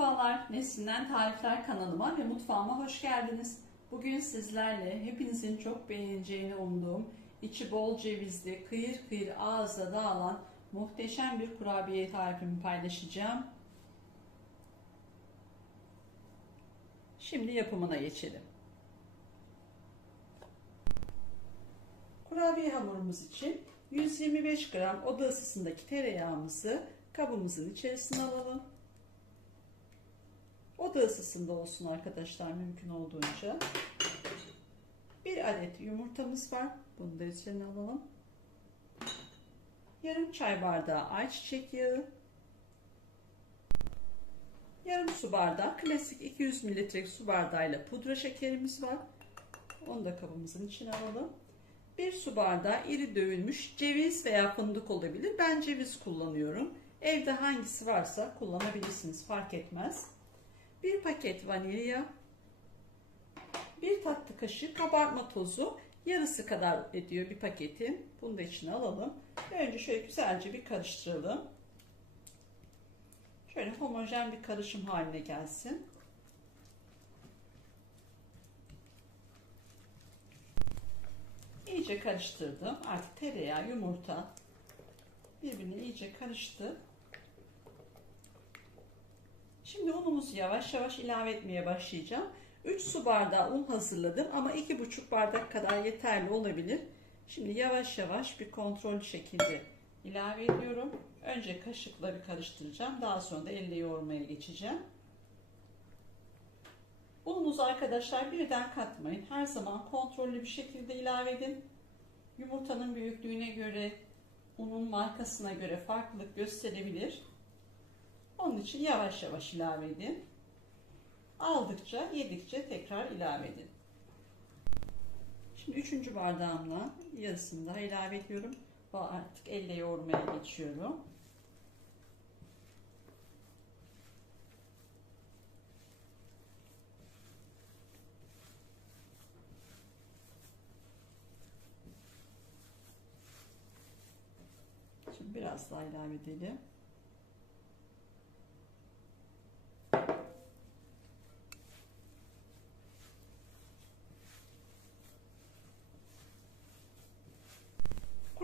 Merhabalar, Neslinden Tarifler kanalıma ve mutfağıma hoş geldiniz. Bugün sizlerle hepinizin çok beğeneceğini umduğum, içi bol cevizli, kıyır kıyır ağızda dağılan muhteşem bir kurabiye tarifimi paylaşacağım. Şimdi yapımına geçelim. Kurabiye hamurumuz için 125 gram oda ısısındaki tereyağımızı kabımızın içerisine alalım. Oda ısısında olsun arkadaşlar mümkün olduğunca. Bir adet yumurtamız var. Bunu da içine alalım. Yarım çay bardağı ayçiçek yağı. Yarım su bardağı klasik 200 mililitrelik su bardağıyla pudra şekerimiz var. Onu da kabımızın içine alalım. Bir su bardağı iri dövülmüş ceviz veya fındık olabilir. Ben ceviz kullanıyorum. Evde hangisi varsa kullanabilirsiniz fark etmez. Bir paket vanilya, bir tatlı kaşığı kabartma tozu, yarısı kadar ediyor bir paketin. Bunu da içine alalım. Önce şöyle güzelce bir karıştıralım. Şöyle homojen bir karışım haline gelsin. İyice karıştırdım. Artık tereyağı, yumurta birbirine iyice karıştı. Şimdi unumuzu yavaş yavaş ilave etmeye başlayacağım. 3 su bardağı un hazırladım ama 2,5 bardak kadar yeterli olabilir. Şimdi yavaş yavaş bir kontrollü şekilde ilave ediyorum. Önce kaşıkla bir karıştıracağım. Daha sonra da elle yoğurmaya geçeceğim. Ununuzu arkadaşlar birden katmayın. Her zaman kontrollü bir şekilde ilave edin. Yumurtanın büyüklüğüne göre, unun markasına göre farklılık gösterebilir. Onun için yavaş yavaş ilave edin. Aldıkça, yedikçe tekrar ilave edin. Şimdi üçüncü bardağımla yarısını daha ilave ediyorum. Artık elle yoğurmaya geçiyorum. Şimdi biraz daha ilave edelim.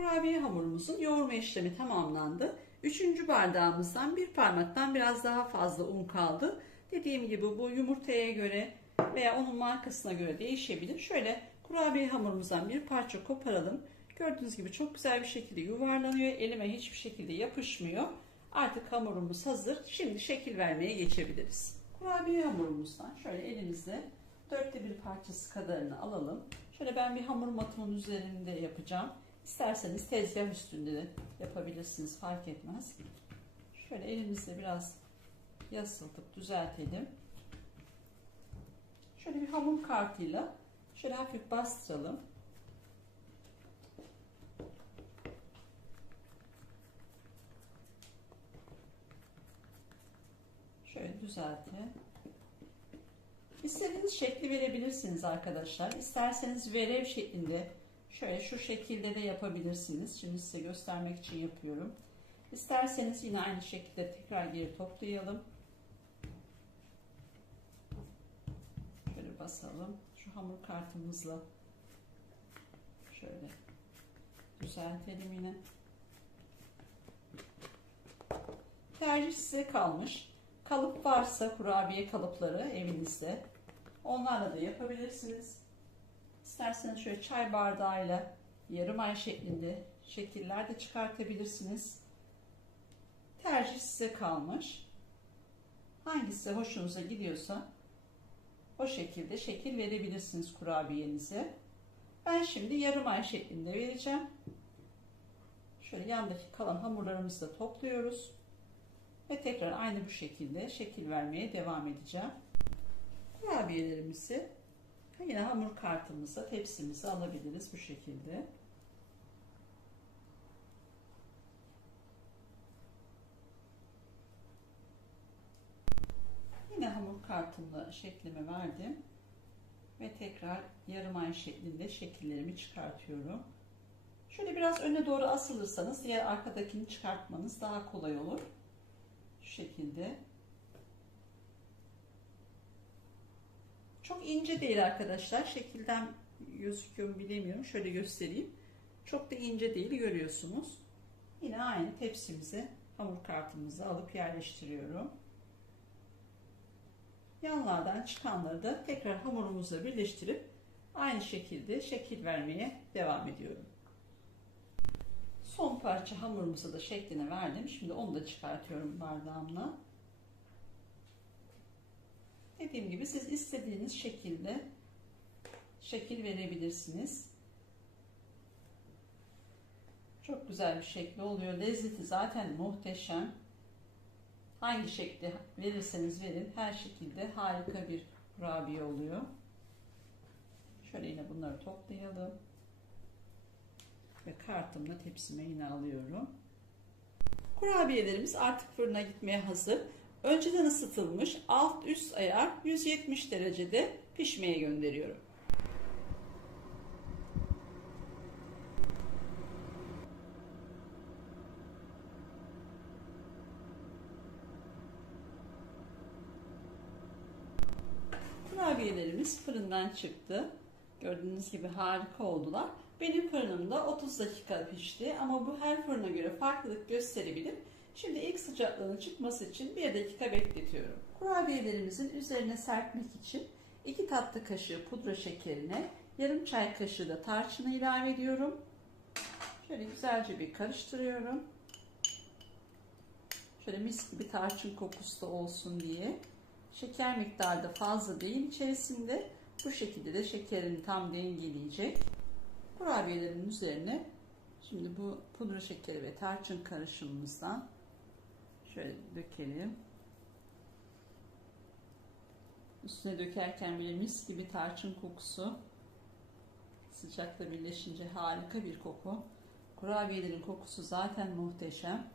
Kurabiye hamurumuzun yoğurma işlemi tamamlandı. Üçüncü bardağımızdan bir parmaktan biraz daha fazla un kaldı. Dediğim gibi bu yumurtaya göre veya onun markasına göre değişebilir. Şöyle kurabiye hamurumuzdan bir parça koparalım. Gördüğünüz gibi çok güzel bir şekilde yuvarlanıyor. Elime hiçbir şekilde yapışmıyor. Artık hamurumuz hazır. Şimdi şekil vermeye geçebiliriz. Kurabiye hamurumuzdan şöyle elimizde dörtte bir parçası kadarını alalım. Şöyle ben bir hamur matımın üzerinde yapacağım. İsterseniz tezgah üstünde de yapabilirsiniz fark etmez. Şöyle elimizle biraz yasıltıp düzeltelim. Şöyle bir hamur kartıyla şöyle hafif bastıralım. Şöyle düzeltin. İstediğiniz şekli verebilirsiniz arkadaşlar. İsterseniz verev şeklinde Şöyle şu şekilde de yapabilirsiniz. Şimdi size göstermek için yapıyorum. İsterseniz yine aynı şekilde tekrar geri toplayalım. Şöyle basalım. Şu hamur kartımızla şöyle düzeltelim yine. Tercih size kalmış. Kalıp varsa kurabiye kalıpları evinizde onlarla da yapabilirsiniz. İsterseniz şöyle çay bardağıyla yarım ay şeklinde şekiller de çıkartabilirsiniz. Tercih size kalmış. Hangisi hoşunuza gidiyorsa o şekilde şekil verebilirsiniz kurabiyenize. Ben şimdi yarım ay şeklinde vereceğim. Şöyle yandaki kalan hamurlarımızı da topluyoruz. Ve tekrar aynı bu şekilde şekil vermeye devam edeceğim. Kurabiyelerimizi Yine hamur kartımıza, tepsimizi alabiliriz bu şekilde. Yine hamur kartımla şeklimi verdim. Ve tekrar yarım ay şeklinde şekillerimi çıkartıyorum. Şöyle biraz öne doğru asılırsanız diğer arkadakini çıkartmanız daha kolay olur. Şu şekilde. Çok ince değil arkadaşlar. Şekilden gözüküyor mu bilemiyorum. Şöyle göstereyim. Çok da ince değil görüyorsunuz. Yine aynı tepsimize hamur kartımızı alıp yerleştiriyorum. Yanlardan çıkanları da tekrar hamurumuzla birleştirip aynı şekilde şekil vermeye devam ediyorum. Son parça hamurumuza da şeklini verdim. Şimdi onu da çıkartıyorum bardağımla. Dediğim gibi siz istediğiniz şekilde şekil verebilirsiniz. Çok güzel bir şekli oluyor. Lezzeti zaten muhteşem. Hangi şekli verirseniz verin her şekilde harika bir kurabiye oluyor. Şöyle yine bunları toplayalım. Ve kartımla tepsime yine alıyorum. Kurabiyelerimiz artık fırına gitmeye hazır. Önceden ısıtılmış alt üst ayar 170 derecede pişmeye gönderiyorum. Kurabiyelerimiz fırından çıktı. Gördüğünüz gibi harika oldular. Benim fırınımda 30 dakika pişti ama bu her fırına göre farklılık gösterebilir. Şimdi ilk sıcaklığının çıkması için 1 dakika bekletiyorum. Kurabiyelerimizin üzerine serpmek için 2 tatlı kaşığı pudra şekerine yarım çay kaşığı da tarçını ilave ediyorum. Şöyle güzelce bir karıştırıyorum. Şöyle mis gibi tarçın kokusu da olsun diye. Şeker miktarı da fazla değil içerisinde. Bu şekilde de şekerini tam dengeleyecek. Kurabiyelerin üzerine şimdi bu pudra şekeri ve tarçın karışımımızdan şöyle dökelim. Üstüne dökerken bile mis gibi tarçın kokusu sıcakla birleşince harika bir koku. Kurabiyelerin kokusu zaten muhteşem.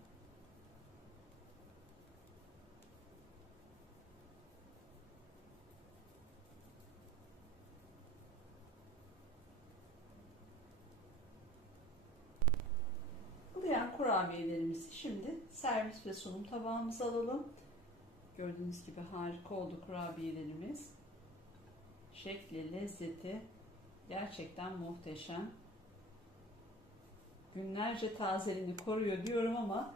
Kurabiyelerimizi şimdi servis ve sunum tabağımıza alalım. Gördüğünüz gibi harika oldu kurabiyelerimiz. Şekli, lezzeti gerçekten muhteşem. Günlerce tazeliğini koruyor diyorum ama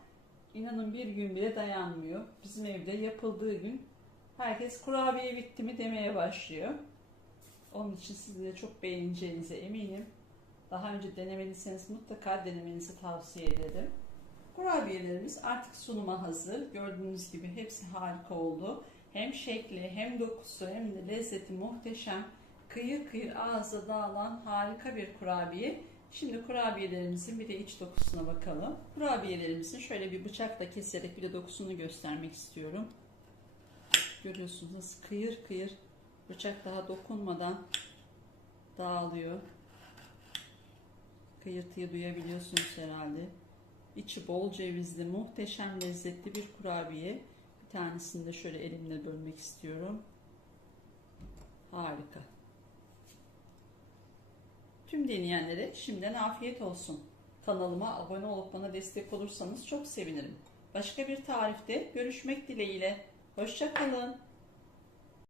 inanın bir gün bile dayanmıyor. Bizim evde yapıldığı gün herkes kurabiye bitti mi demeye başlıyor. Onun için sizi de çok beğeneceğinize eminim. Daha önce denemediyseniz mutlaka denemenizi tavsiye ederim. Kurabiyelerimiz artık sunuma hazır. Gördüğünüz gibi hepsi harika oldu. Hem şekli hem dokusu hem de lezzeti muhteşem. Kıyır kıyır ağza dağılan harika bir kurabiye. Şimdi kurabiyelerimizin bir de iç dokusuna bakalım. Kurabiyelerimizin şöyle bir bıçakla keserek bir de dokusunu göstermek istiyorum. Görüyorsunuz nasıl kıyır kıyır bıçak daha dokunmadan dağılıyor. Kıyırtıyı duyabiliyorsunuz herhalde. İçi bol cevizli, muhteşem lezzetli bir kurabiye. Bir tanesini de şöyle elimle bölmek istiyorum. Harika. Tüm deneyenlere şimdiden afiyet olsun. Kanalıma abone olup bana destek olursanız çok sevinirim. Başka bir tarifte görüşmek dileğiyle. Hoşçakalın.